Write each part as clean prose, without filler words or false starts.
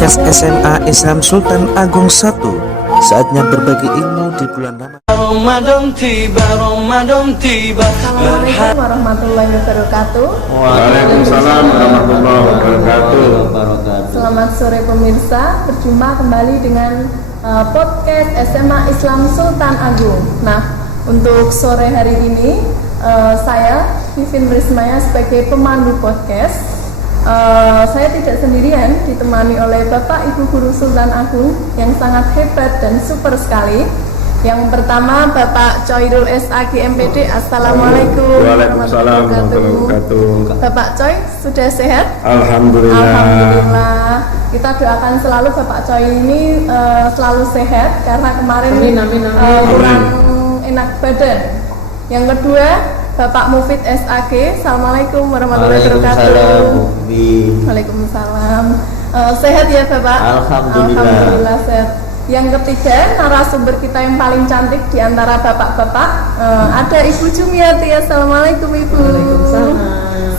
podcast SMA Islam Sultan Agung 1. Saatnya berbagi ilmu di bulan Ramadan. Assalamualaikum warahmatullahi wabarakatuh. Waalaikumsalam warahmatullahi wabarakatuh. Selamat sore pemirsa, berjumpa kembali dengan podcast SMA Islam Sultan Agung. Nah, untuk sore hari ini saya Vivin Rismaya sebagai pemandu podcast. Saya tidak sendirian, ditemani oleh Bapak Ibu Guru Sultan Agung yang sangat hebat dan super sekali. Yang pertama Bapak Coirul SAG MPD. Assalamualaikum Waalaikumsalam warahmatullahi wabarakatuh. Bapak Coy sudah sehat? Alhamdulillah. Alhamdulillah. Kita doakan selalu Bapak Coy ini selalu sehat karena kemarin kurang enak badan. Yang kedua Bapak Mufid SAG. Assalamualaikum warahmatullahi wabarakatuh. Waalaikumsalam. Sehat ya Bapak? Alhamdulillah sehat. Yang ketiga, narasumber kita yang paling cantik di antara bapak-bapak, ada Ibu Jumiati. Assalamualaikum Ibu.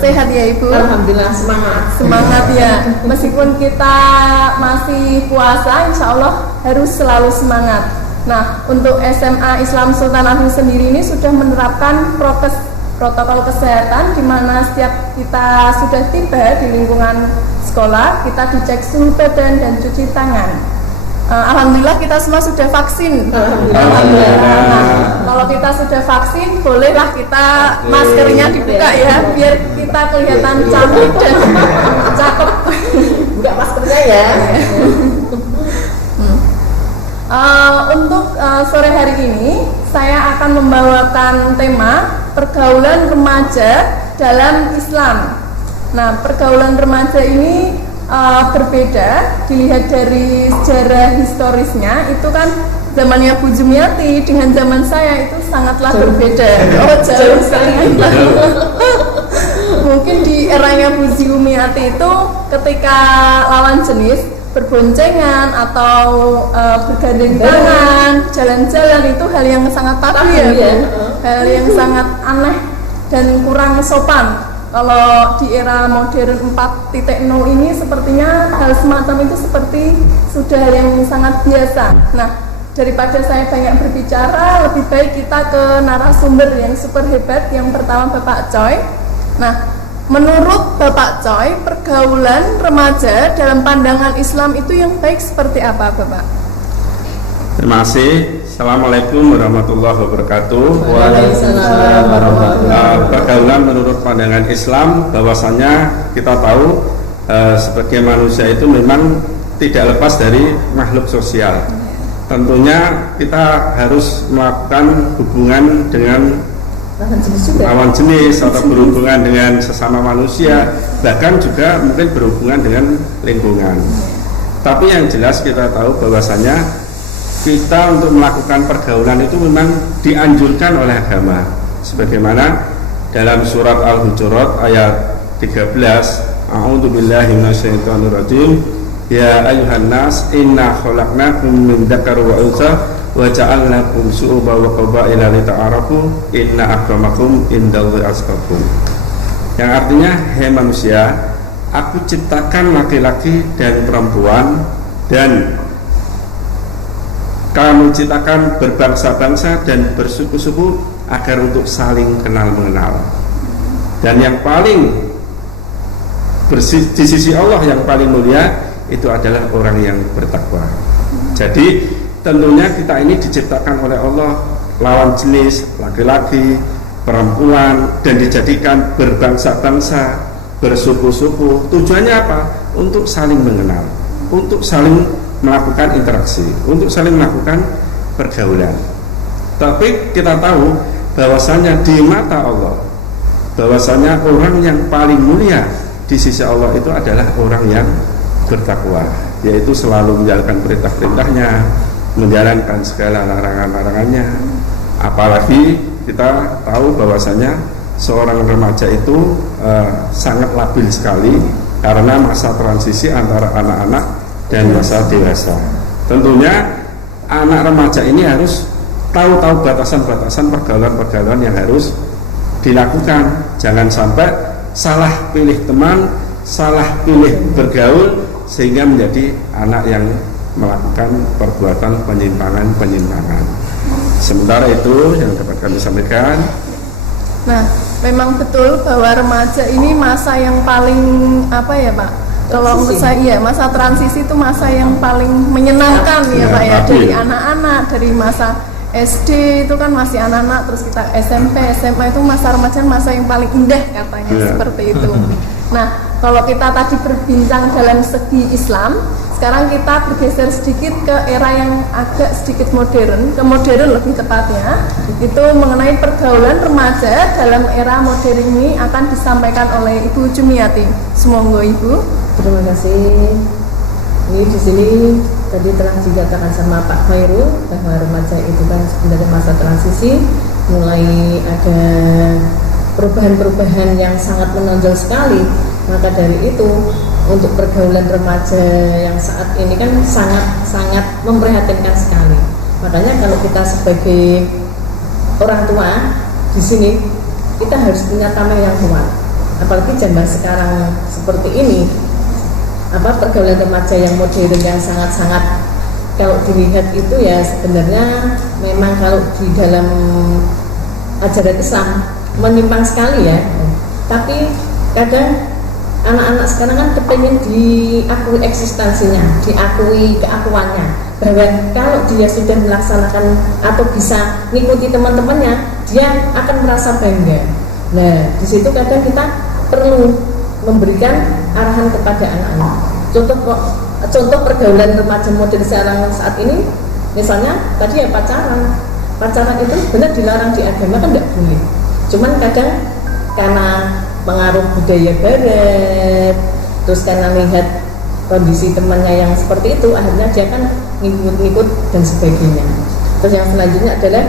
Sehat ya Ibu? Alhamdulillah, Semangat ya. Meskipun kita masih puasa, insya Allah harus selalu semangat. Nah, untuk SMA Islam Sultan Agung sendiri ini sudah menerapkan protokol kesehatan, di mana setiap kita sudah tiba di lingkungan sekolah, kita dicek suhu badan dan cuci tangan. Alhamdulillah kita semua sudah vaksin. Alhamdulillah. Nah, kalau kita sudah vaksin, bolehlah kita maskernya dibuka ya, biar kita kelihatan cantik dan cakep. Buka maskernya ya. Untuk sore hari ini saya akan membawakan tema pergaulan remaja dalam Islam. Nah, pergaulan remaja ini berbeda dilihat dari sejarah historisnya. Itu kan zamannya Bu Jumiati dengan zaman saya itu sangatlah berbeda. Jauh sekali. Mungkin di eranya Bu Jumiati itu ketika lawan jenis berboncengan atau bergandeng tangan, jalan-jalan itu hal yang sangat tabu ya, hal yang sangat aneh dan kurang sopan. Kalau di era modern 4.0 ini sepertinya hal semacam itu seperti sudah hal yang sangat biasa. Nah, daripada saya banyak berbicara, lebih baik kita ke narasumber yang super hebat. Yang pertama Bapak Coy. Nah, menurut Bapak Coy, pergaulan remaja dalam pandangan Islam itu yang baik seperti apa, Bapak? Terima kasih. Assalamualaikum warahmatullahi wabarakatuh. Waalaikumsalam warahmatullahi Pergaulan menurut pandangan Islam, bahwasanya kita tahu sebagai manusia itu memang tidak lepas dari makhluk sosial. Tentunya kita harus melakukan hubungan dengan lawan jenis atau berhubungan dengan sesama manusia, bahkan juga mungkin berhubungan dengan lingkungan. Tapi yang jelas kita tahu bahwasanya kita untuk melakukan pergaulan itu memang dianjurkan oleh agama, sebagaimana dalam surat Al-Hujurat ayat 13, A'udzubillahi minasyaitonirrajim, ya ayyuhan nas inna khalaqnakum min dzakari wa untha wa ja'alnakum syu'uban wa qabaila lita'arafu inna akramakum indallahi atqakum. Yang artinya, hai manusia, aku ciptakan laki-laki dan perempuan, dan kamu ciptakan berbangsa-bangsa dan bersuku-suku agar untuk saling kenal mengenal. Dan yang paling di sisi Allah yang paling mulia itu adalah orang yang bertakwa. Jadi tentunya kita ini diciptakan oleh Allah lawan jenis, laki-laki, perempuan, dan dijadikan berbangsa-bangsa, bersuku-suku. Tujuannya apa? Untuk saling mengenal, untuk saling melakukan interaksi, untuk saling melakukan pergaulan. Tapi kita tahu bahwasanya di mata Allah, bahwasanya orang yang paling mulia di sisi Allah itu adalah orang yang bertakwa, yaitu selalu menjalankan perintah-perintahnya, menjalankan segala larangan-larangannya. Apalagi kita tahu bahwasanya seorang remaja itu sangat labil sekali karena masa transisi antara anak-anak dan masa dewasa. Tentunya anak remaja ini harus tahu batasan-batasan pergaulan-pergaulan yang harus dilakukan. Jangan sampai salah pilih teman, salah pilih bergaul, sehingga menjadi anak yang melakukan perbuatan penyimpangan. Sementara itu yang dapat kami sampaikan. Nah, memang betul bahwa remaja ini masa yang paling apa ya Pak? Kalau menurut saya iya, masa transisi itu masa yang paling menyenangkan ya Pak ya, dari anak-anak, dari masa SD itu kan masih anak-anak, terus kita SMP, SMA itu masa remaja masa yang paling indah katanya seperti itu. Nah, kalau kita tadi berbincang dalam segi Islam, sekarang kita bergeser sedikit ke era yang agak sedikit modern, ke modern lebih tepatnya, itu mengenai pergaulan remaja dalam era modern ini akan disampaikan oleh Ibu Jumiati. Semoga Ibu. Terima kasih. Ini di sini tadi telah dikatakan sama Pak Khairul bahwa remaja itu kan sebenarnya masa transisi, mulai ada perubahan-perubahan yang sangat menonjol sekali. Maka dari itu untuk pergaulan remaja yang saat ini kan sangat memprihatinkan sekali. Makanya kalau kita sebagai orang tua di sini kita harus punya tameng yang kuat. Apalagi zaman sekarang seperti ini, pergaulan remaja yang modern yang sangat kalau dilihat itu ya sebenarnya memang kalau di dalam ajaran Islam menyimpang sekali ya. Tapi kadang anak-anak sekarang kan kepengen diakui eksistensinya, diakui keakuannya, bahwa kalau dia sudah melaksanakan atau bisa mengikuti teman-temannya, dia akan merasa bangga. Nah, di situ kadang kita perlu memberikan arahan kepada anak-anak. Contoh pergaulan remaja modern sekarang saat ini, misalnya tadi ya pacaran itu benar dilarang di agama kan tidak boleh. Cuman kadang karena pengaruh budaya barat, terus karena lihat kondisi temannya yang seperti itu, akhirnya dia kan ngikut dan sebagainya. Terus yang selanjutnya adalah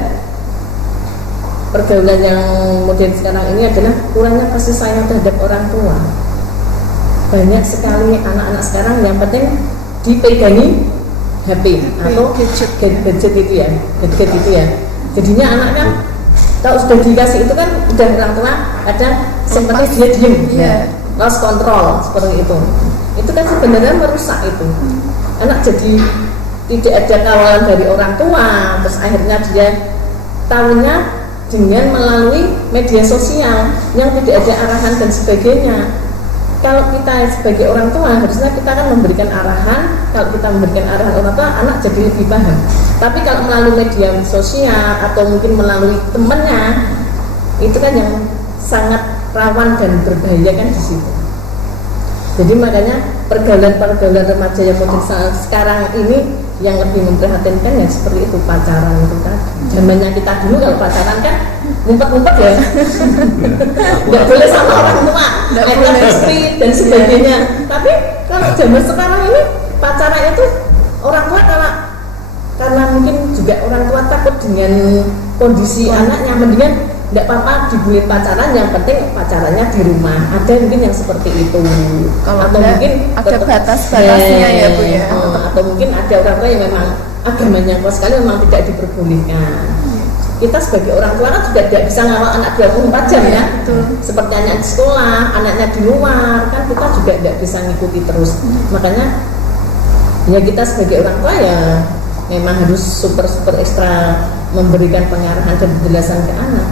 pergaulan yang modern sekarang ini adalah kurangnya kasih sayang terhadap orang tua. Banyak sekali anak-anak sekarang yang penting dipegangi HP atau gadget itu ya, jadinya anaknya kalau sudah dikasih itu kan udah orang tua ada seperti dia diem, lost control seperti itu kan sebenarnya merusak itu. Anak jadi tidak ada kawalan dari orang tua, terus akhirnya dia tahunya dengan melalui media sosial yang tidak ada arahan dan sebagainya. Kalau kita sebagai orang tua harusnya kita kan memberikan arahan. Kalau kita memberikan arahan orang tua, anak jadi lebih paham. Tapi kalau melalui media sosial atau mungkin melalui temannya, itu kan yang sangat rawan dan berbahaya kan di situ. Jadi makanya pergaulan remaja yang modern sekarang ini yang lebih memprihatinkan ya seperti itu, pacaran itu kan. Zamannya kita dulu kalau pacaran kan ngumpet-ngumpet ya, nggak boleh sama orang tua, ada istri dan sebagainya. Tapi kalau zaman sekarang ini pacaran itu orang tua karena mungkin juga orang tua takut dengan kondisi anaknya, mendingan tidak apa-apa dibuat pacaran, yang penting pacarannya di rumah. Ada mungkin yang seperti itu. Kalau atau mungkin ada batas-batasnya ya Bu ya. Atau mungkin ada orang tua yang memang agamanya kuat sekali memang tidak diperbolehkan. Kita sebagai orang tua kan juga tidak bisa ngawal anak 24 jam ya. Seperti anak di sekolah, anaknya di luar, kan kita juga tidak bisa ngikuti terus. Makanya ya kita sebagai orang tua ya memang harus super ekstra memberikan pengarahan dan penjelasan ke anak.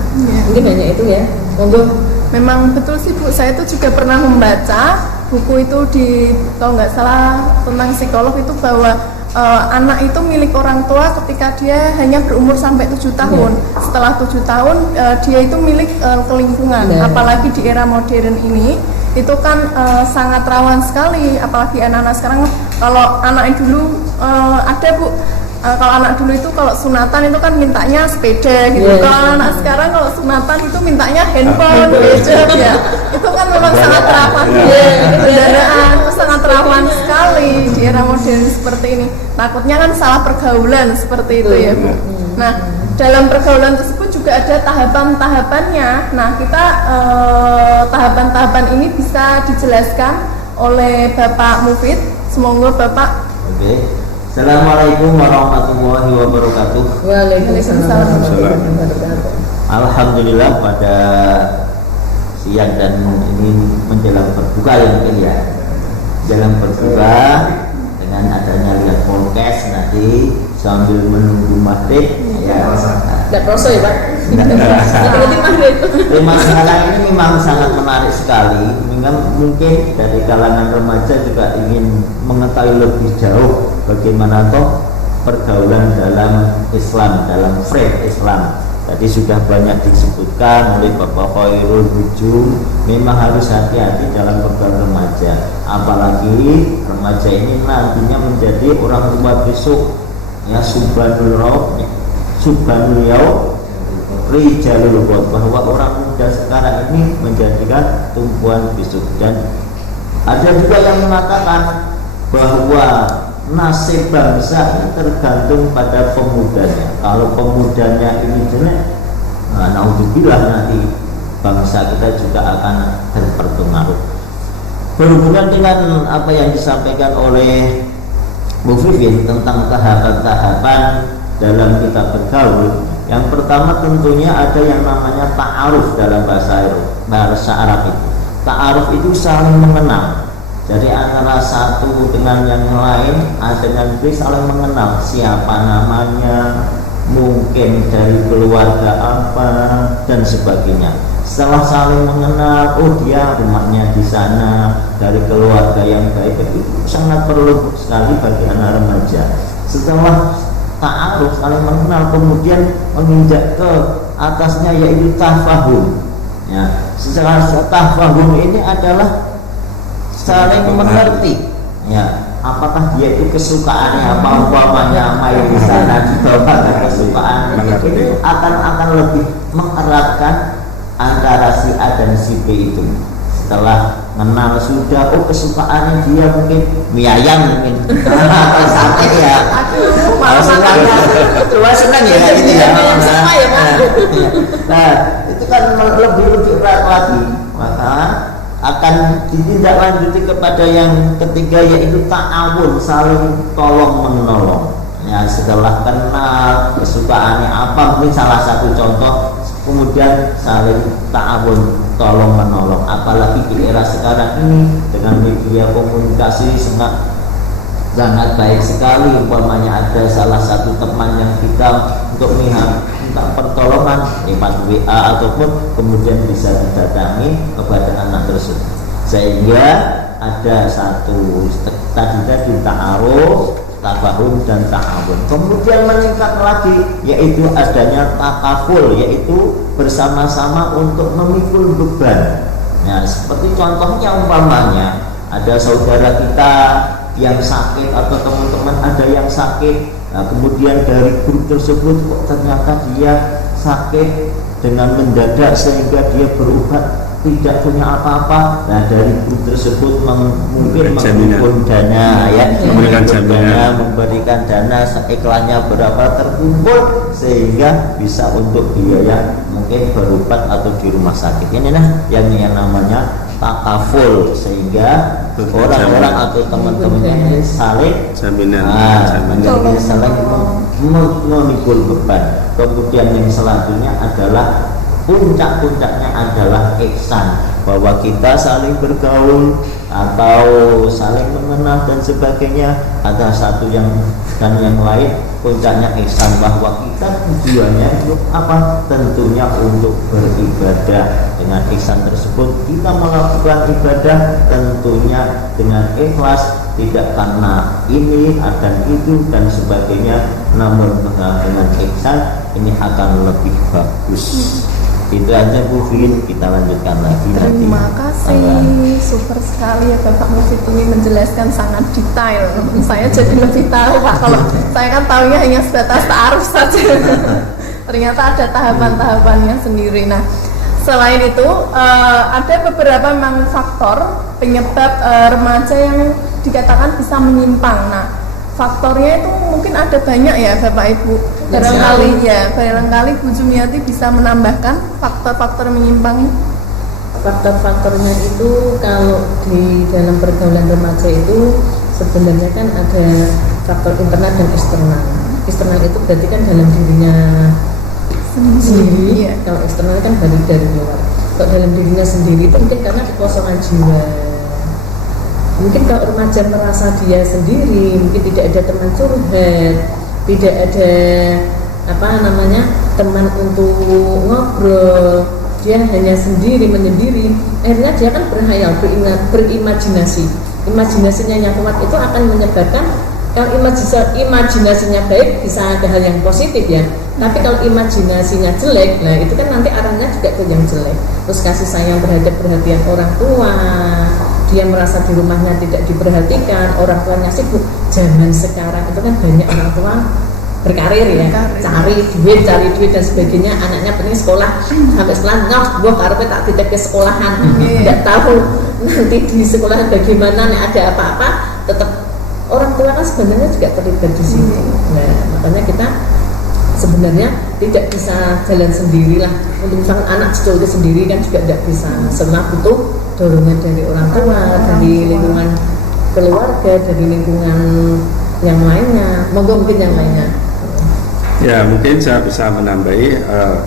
Mungkin hanya itu ya. Untuk memang betul sih Bu, saya itu juga pernah membaca buku itu kalau nggak salah tentang psikolog itu bahwa anak itu milik orang tua ketika dia hanya berumur sampai 7 tahun. Setelah 7 tahun dia itu milik ke lingkungan. Apalagi di era modern ini itu kan sangat rawan sekali. Apalagi anak-anak sekarang, kalau anak dulu ada Bu, kalau anak dulu itu kalau sunatan itu kan mintanya sepeda gitu. Kalau anak sekarang kalau sunatan itu mintanya handphone, gadget ya. Itu kan memang sangat rawan. Kendaraan itu sangat rawan sekali di era modern seperti ini. Takutnya kan salah pergaulan seperti itu ya Bu. Nah, dalam pergaulan tersebut juga ada tahapan-tahapannya. Nah, kita tahapan-tahapan ini bisa dijelaskan oleh Bapak Mufid. Semoga Bapak. Oke. Assalamualaikum warahmatullahi wabarakatuh. Waalaikumsalam warahmatullahi wabarakatuh. Alhamdulillah pada siang dan ini menjelang berbuka ya mungkin ya. dalam berdua dengan adanya lihat podcast nanti sambil menunggu maghrib ya. Tidak kroso ya Pak? Nanti maghrib. Tema sekarang ini memang sangat menarik sekali. Mungkin dari kalangan remaja juga ingin mengetahui lebih jauh bagaimana toh pergaulan dalam Islam, dalam frame Islam. Tadi sudah banyak disebutkan oleh Bapak Khairul Hujum. Memang harus hati-hati dalam pergaulan remaja. Apalagi remaja ini nantinya menjadi orang tua besok. Ya, subhanul yaum rijalul qad, bahwa orang muda sekarang ini menjadikan tumpuan besok. Dan ada juga yang mengatakan bahwa nasib bangsa tergantung pada pemudanya. Kalau pemudanya ini jelek, naudzubillah, nanti bangsa kita juga akan terpengaruh. Berhubungan dengan apa yang disampaikan oleh Bu Vivin tentang tahapan-tahapan dalam kita bergaul, yang pertama tentunya ada yang namanya ta'aruf dalam bahasa Arab itu. Ta'aruf itu saling mengenal. Jadi antara satu dengan yang lain, dengan saling mengenal siapa namanya, mungkin dari keluarga apa dan sebagainya. Setelah saling mengenal, oh dia rumahnya di sana, dari keluarga yang baik, itu sangat perlu sekali bagi anak remaja. Setelah ta'aruf, saling mengenal, kemudian menginjak ke atasnya yaitu tafahum. Ya, secara tafahum ini adalah saling mengerti. Ya, apakah dia itu kesukaannya apa, umpamanya main di sana dibawa ke kesukaan itu akan lebih mengeratkan antara si A dan si B itu. Setelah kenal sudah, oh kesukaannya dia mungkin mie ayam mungkin atau sate ya. Cuma senang ya gitu ya. Nah, itu kan lebih erat lagi. Maka akan ditindaklanjuti kepada yang ketiga yaitu ta'awun, saling tolong menolong. Ya, setelah kenal kesukaannya apa, mungkin salah satu contoh, kemudian saling ta'awun, tolong menolong. Apalagi di era sekarang ini dengan media komunikasi sangat baik sekali. Umpamanya ada salah satu teman yang kita untuk minta pertolongan lewat WA ataupun kemudian bisa didatangi kepada anak tersebut, sehingga ada satu tadi ta'aruf, tafahum dan ta'awun. Kemudian meningkat lagi yaitu adanya takaful, yaitu bersama-sama untuk memikul beban. Nah, seperti contohnya umpamanya ada saudara kita yang sakit atau teman-teman ada yang sakit. Nah, kemudian dari grup tersebut kok ternyata dia sakit dengan mendadak sehingga dia berobat tidak punya apa-apa. Nah, dari grup tersebut mungkin mengumpulkan dana, ya, memberikan dana iklannya berapa terkumpul sehingga bisa untuk biaya mungkin berobat atau di rumah sakit. Ini yang namanya takaful, sehingga orang-orang atau teman-teman saling saling memikul beban. Kemudian yang selanjutnya adalah puncak-puncaknya adalah ihsan, bahwa kita saling bergaul atau saling mengenal dan sebagainya. Ada satu yang dan yang lain, puncaknya ihsan, bahwa kita tujuannya untuk apa? Tentunya untuk beribadah. Dengan ihsan tersebut kita melakukan ibadah tentunya dengan ikhlas, tidak karena ini dan itu dan sebagainya, namun dengan ihsan ini akan lebih bagus. Itu aja Bu Vin, kita lanjutkan lagi nanti. Terima kasih, super sekali ya Bapak Mufid ini menjelaskan sangat detail. Saya jadi lebih tahu Pak, kalau saya kan tahunya hanya sebatas ta'aruf saja. Ternyata ada tahapan-tahapannya sendiri. Nah, selain itu ada beberapa memang faktor penyebab remaja yang dikatakan bisa menyimpang. Nah, faktornya itu mungkin ada banyak ya Bapak Ibu. Barangkali Bu Jumiati bisa menambahkan faktor-faktor menyimpang. Faktor-faktornya itu kalau di dalam pergaulan remaja itu sebenarnya kan ada faktor internal dan eksternal. Eksternal itu berarti kan dalam dirinya sendiri. Iya. Kalau eksternal kan dari luar. Kalau dalam dirinya sendiri itu mungkin karena kekosongan jiwa. Mungkin kalau remaja merasa dia sendiri, mungkin tidak ada teman curhat, tidak ada teman untuk ngobrol, dia hanya sendiri menyendiri, akhirnya dia kan berhayal, berimajinasi. Imajinasinya yang kuat itu akan menyebabkan, kalau imajinasinya baik bisa ada hal yang positif ya, tapi kalau imajinasinya jelek, nah itu kan nanti arahnya juga ke yang jelek. Terus kasih sayang terhadap perhatian orang tua, dia merasa di rumahnya tidak diperhatikan, orang tuanya sibuk. Zaman sekarang itu kan banyak orang tua berkarir ya, cari duit dan sebagainya, anaknya pengen sekolah, sampai sekolah nyok, gue karena tak tidak ke sekolahan, tidak tahu nanti di sekolahan bagaimana, nih ada apa-apa, tetap orang tua kan sebenarnya juga terlibat di sini. Nah, makanya kita sebenarnya tidak bisa jalan sendirilah. Untuk misalkan anak cucu sendiri kan juga tidak bisa, semua butuh dorongan dari orang tua, dari lingkungan keluarga, dari lingkungan yang lainnya, mungkin yang lainnya. Ya, mungkin saya bisa menambahi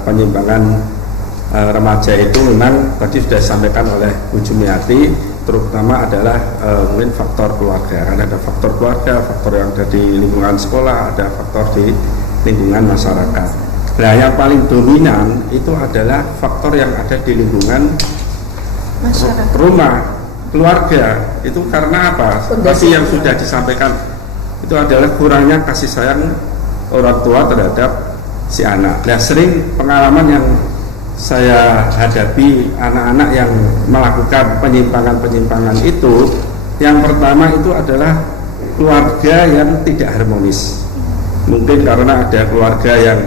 penyimpangan remaja itu memang tadi sudah disampaikan oleh Bu Jumiati, terutama adalah mungkin faktor keluarga. Karena ada faktor keluarga, faktor yang ada di lingkungan sekolah, ada faktor di lingkungan masyarakat. Nah, yang paling dominan itu adalah faktor yang ada di lingkungan masyarakat, rumah, keluarga. Itu karena apa? Pasti yang sudah disampaikan itu adalah kurangnya kasih sayang orang tua terhadap si anak. Nah, sering pengalaman yang saya hadapi anak-anak yang melakukan penyimpangan itu, yang pertama itu adalah keluarga yang tidak harmonis. Mungkin karena ada keluarga yang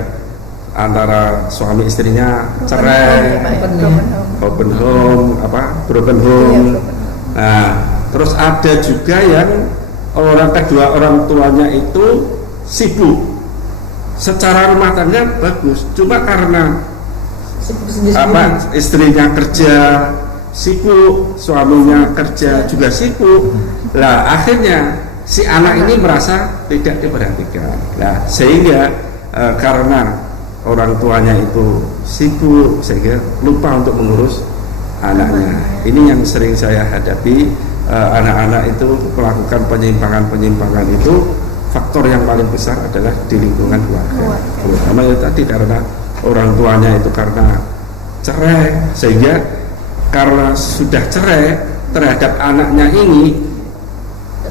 antara suami istrinya cerai, broken home. Nah, terus ada juga yang kedua orang tuanya itu sibuk. Secara rumah tangga bagus, cuma karena istrinya kerja sibuk, suaminya kerja juga sibuk, lah akhirnya si anak ini merasa tidak diperhatikan. Nah, sehingga karena orang tuanya itu sibuk, sehingga lupa untuk mengurus anaknya. Ini yang sering saya hadapi, anak-anak itu melakukan penyimpangan itu. Faktor yang paling besar adalah di lingkungan keluarga. Terutama ya tadi karena orang tuanya itu karena cerai, sehingga karena sudah cerai terhadap anaknya ini,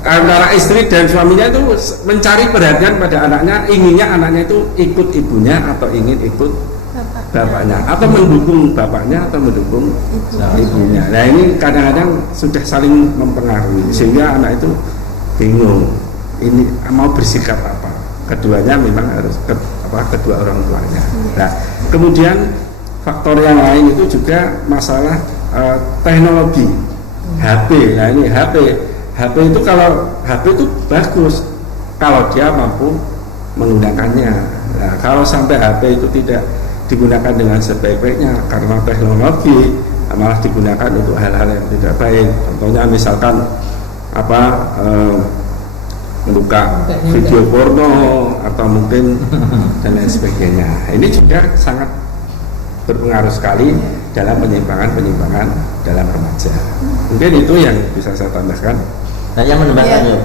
antara istri dan suaminya itu mencari perhatian pada anaknya, inginnya anaknya itu ikut ibunya atau ingin ikut bapaknya, atau mendukung bapaknya atau mendukung ibunya. Nah, ini kadang-kadang sudah saling mempengaruhi, sehingga anak itu bingung ini mau bersikap apa. Keduanya memang harus kedua orang tuanya. Nah, kemudian faktor yang lain itu juga masalah teknologi, HP. Nah, ini HP itu, kalau HP itu bagus kalau dia mampu menggunakannya. Nah, kalau sampai HP itu tidak digunakan dengan sebaik-baiknya karena teknologi, malah digunakan untuk hal-hal yang tidak baik. Contohnya misalkan membuka video porno atau mungkin dan lain sebagainya. Ini juga sangat berpengaruh sekali dalam penyimpangan dalam remaja. Mungkin itu yang bisa saya tambahkan. Nah, yang menambahkannya,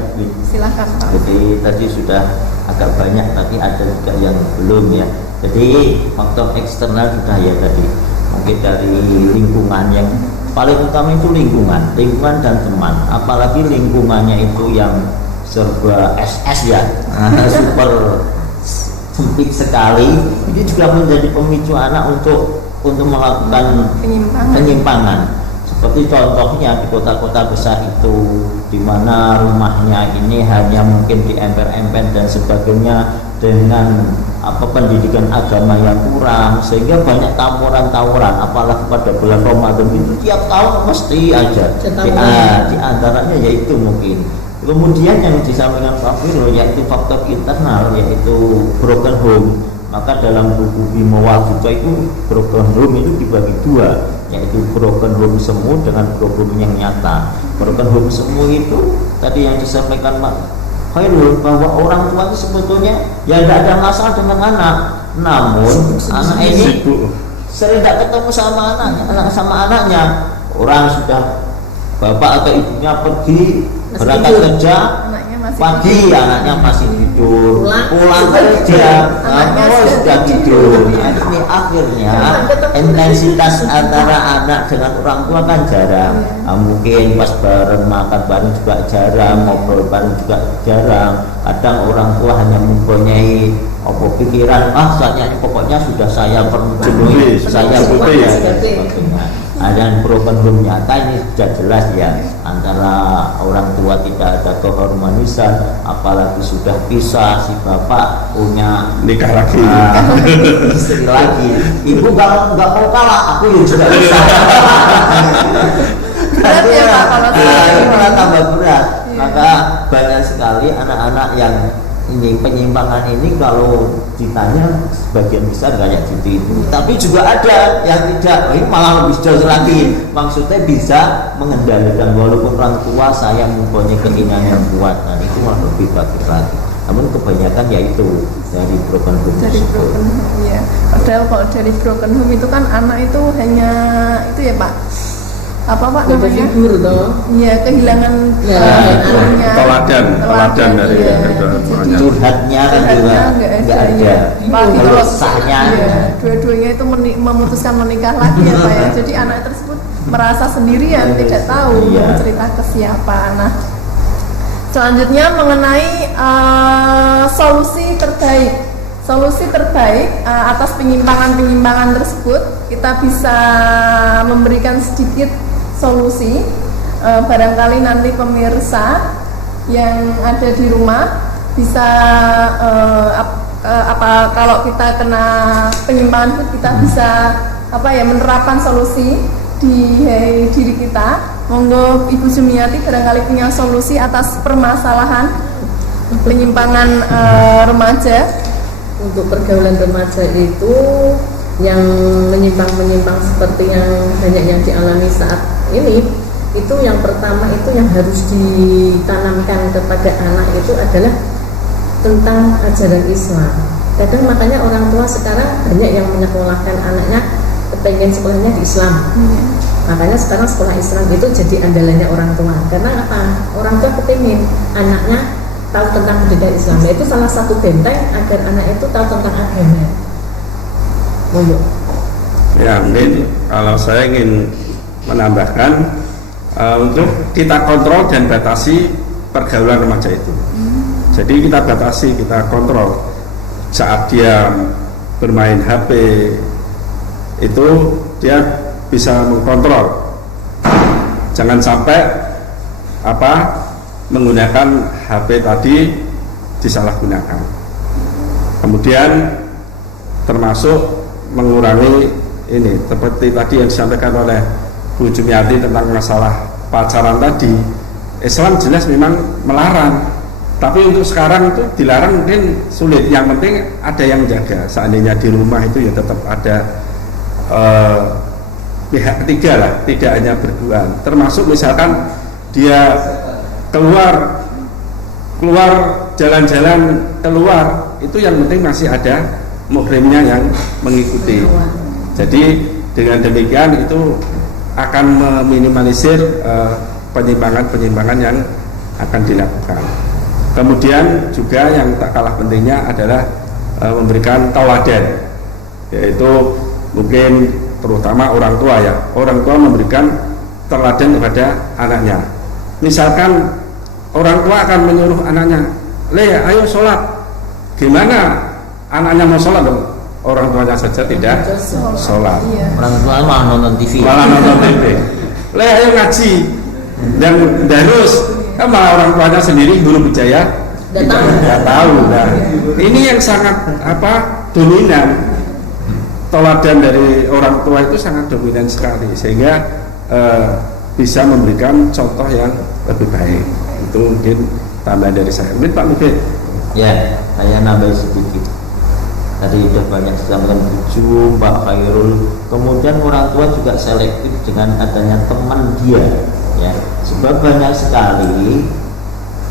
silakan Pak. Jadi tadi sudah agak banyak, tapi ada juga yang belum ya. Jadi faktor eksternal sudah ya tadi, mungkin dari lingkungan. Yang paling utama itu lingkungan dan teman. Apalagi lingkungannya itu yang serba SS ya, super sempit sekali. Ini juga menjadi pemicu anak untuk melakukan penyimpangan. Seperti contohnya di kota-kota besar itu, di mana rumahnya ini hanya mungkin di emper-emper dan sebagainya, dengan pendidikan agama yang kurang, sehingga banyak tawuran-tawuran. Apalagi pada bulan Ramadan itu tiap tahun mesti aja. Di antaranya yaitu mungkin. Kemudian yang disampaikan Pak Viro yaitu faktor internal, yaitu broken home. Maka dalam buku Bimo Walujo itu broken home itu dibagi dua, yaitu broken home semu dengan broken home yang nyata. Broken home semu itu tadi yang disampaikan Pak Khairul, bahwa orang tua itu sebetulnya ya tidak ada masalah dengan anak, namun anak ini sering tidak ketemu sama anaknya. Orang sudah bapak atau ibunya pergi berangkat kerja Anaknya masih pagi, anaknya masih tidur, pulang kerja Anaknya terus sudah tidur. tidur. Nah, ini akhirnya intensitas antara anak dengan orang tua kan jarang. Nah, mungkin pas bareng makan bareng juga jarang, ngobrol bareng juga jarang. Kadang orang tua hanya mempunyai apa pikiran, saatnya pokoknya sudah saya penuhi, saya butuh ya. Dan broken home nyata ini sudah jelas ya, antara orang tua tidak ada keharmonisan, apalagi sudah pisah, si bapak punya Nikah lagi. istri lagi, ibu nggak mau kalah, aku ya juga bisa. Berat ya, Pak, kalau Ini malah tambah berat. Iya. Maka banyak sekali anak-anak yang ini penyimpangan ini kalau ditanya sebagian besar kayak gitu itu, tapi juga ada yang tidak, ini malah lebih jauh lagi, maksudnya bisa mengendalikan walaupun orang tua saya mempunyai keinginan yang kuat, dan itu malah lebih bagus lagi. Namun kebanyakan yaitu dari broken home. dari broken home ya. Padahal kalau dari broken home itu kan anak itu hanya itu ya Pak, apa Pak Jadi namanya? figur toh. Iya, kehilangan Ya, ibunya. teladan dari kedua orangnya. Curhatnya kan juga Curhatnya nggak ada. ya. Apalagi kalau Kelesahnya. iya, dua-duanya itu memutuskan menikah lagi ya Pak ya. Jadi anak tersebut merasa sendirian, tidak tahu Iya. mau cerita ke siapa. Nah, selanjutnya mengenai solusi terbaik. Solusi terbaik atas penyimpangan-penyimpangan tersebut, kita bisa memberikan sedikit solusi. Barangkali nanti pemirsa yang ada di rumah bisa kalau kita kena penyimpangan itu kita bisa menerapkan solusi di diri kita. Monggo Ibu Jumiati barangkali punya solusi atas permasalahan penyimpangan remaja. Untuk pergaulan remaja itu yang menyimpang seperti yang banyak yang dialami saat ini, itu yang pertama itu yang harus ditanamkan kepada anak itu adalah tentang ajaran Islam. Kadang makanya orang tua sekarang banyak yang menyekolahkan anaknya kepengen sekolahnya di Islam. Makanya sekarang sekolah Islam itu jadi andalannya orang tua. Karena apa? Orang tua kepengen anaknya tahu tentang budaya Islam. Itu salah satu benteng agar anak itu tahu tentang agama. Monggo. Ya, mungkin kalau saya ingin menambahkan untuk kita kontrol dan batasi pergaulan remaja itu. Jadi kita batasi, kita kontrol saat dia bermain HP itu dia bisa mengkontrol. Jangan sampai menggunakan HP tadi disalahgunakan. Kemudian termasuk mengurangi ini seperti tadi yang disampaikan oleh Bu Jumiati tentang masalah pacaran tadi. Islam jelas memang melarang, tapi untuk sekarang itu dilarang mungkin sulit. Yang penting ada yang menjaga. Seandainya di rumah itu ya tetap ada pihak ketiga lah, tidak hanya berdua. Termasuk misalkan dia keluar jalan-jalan keluar, itu yang penting masih ada muhrimnya yang mengikuti. Jadi dengan demikian itu akan meminimalisir penyimpangan-penyimpangan yang akan dilakukan. Kemudian juga yang tak kalah pentingnya adalah memberikan tauladan, yaitu mungkin terutama orang tua ya. Orang tua memberikan teladan kepada anaknya. Misalkan orang tua akan menyuruh anaknya, ayo sholat. Gimana anaknya mau sholat dong? Orang tuanya saja tidak sholat. Iya. Orang tua malah nonton TV. Malah nonton TV. Ayo ngaji dan darus. Kan malah orang tuanya sendiri guru bijaya tidak tahu. Nah, ini yang sangat dominan. Teladan dari orang tua itu sangat dominan sekali, sehingga bisa memberikan contoh yang lebih baik. Itu mungkin tambahan dari saya. Mungkin Pak Mufid. Ya, saya nambah sedikit. Tadi sudah banyak disampaikan Bu, Pak Khairul. Kemudian orang tua juga selektif dengan adanya teman dia, ya. Sebab banyak sekali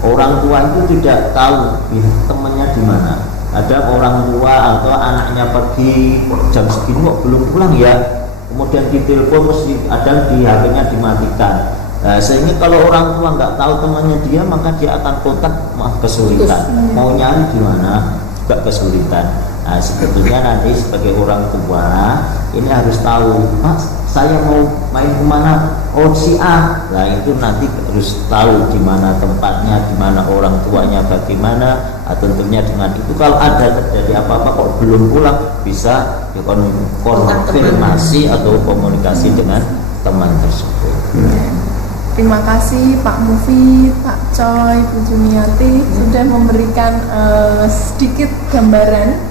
orang tua itu tidak tahu temannya di mana. Ada orang tua atau anaknya pergi jam segini kok belum pulang ya. Kemudian ditelepon mesti ada di HP-nya dimatikan. Nah, sehingga kalau orang tua nggak tahu temannya dia, maka dia akan kontak kesulitan. Mau nyari di mana juga kesulitan. Nah, sebetulnya nanti sebagai orang tua ini harus tahu, Mas, saya mau main kemana? Oh, si A. Nah, itu nanti harus tahu di mana tempatnya, di mana orang tuanya, bagaimana. Tentunya dengan itu kalau ada terjadi apa-apa kok belum pulang, bisa konfirmasi atau komunikasi dengan teman tersebut. Terima kasih Pak Mufid, Pak Coy, Bu Jumiati sudah memberikan sedikit gambaran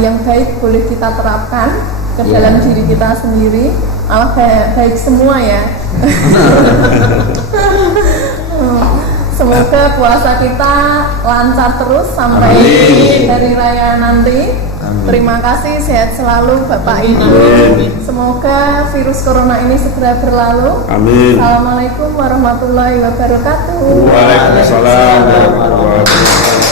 yang baik boleh kita terapkan ke dalam diri kita sendiri. Allah baik semua ya. Semoga puasa kita lancar terus sampai hari raya nanti. Terima kasih, sehat selalu Bapak Ibu. Semoga virus corona ini segera berlalu. Amin. Assalamualaikum warahmatullahi wabarakatuh. Waalaikumsalam warahmatullahi wabarakatuh.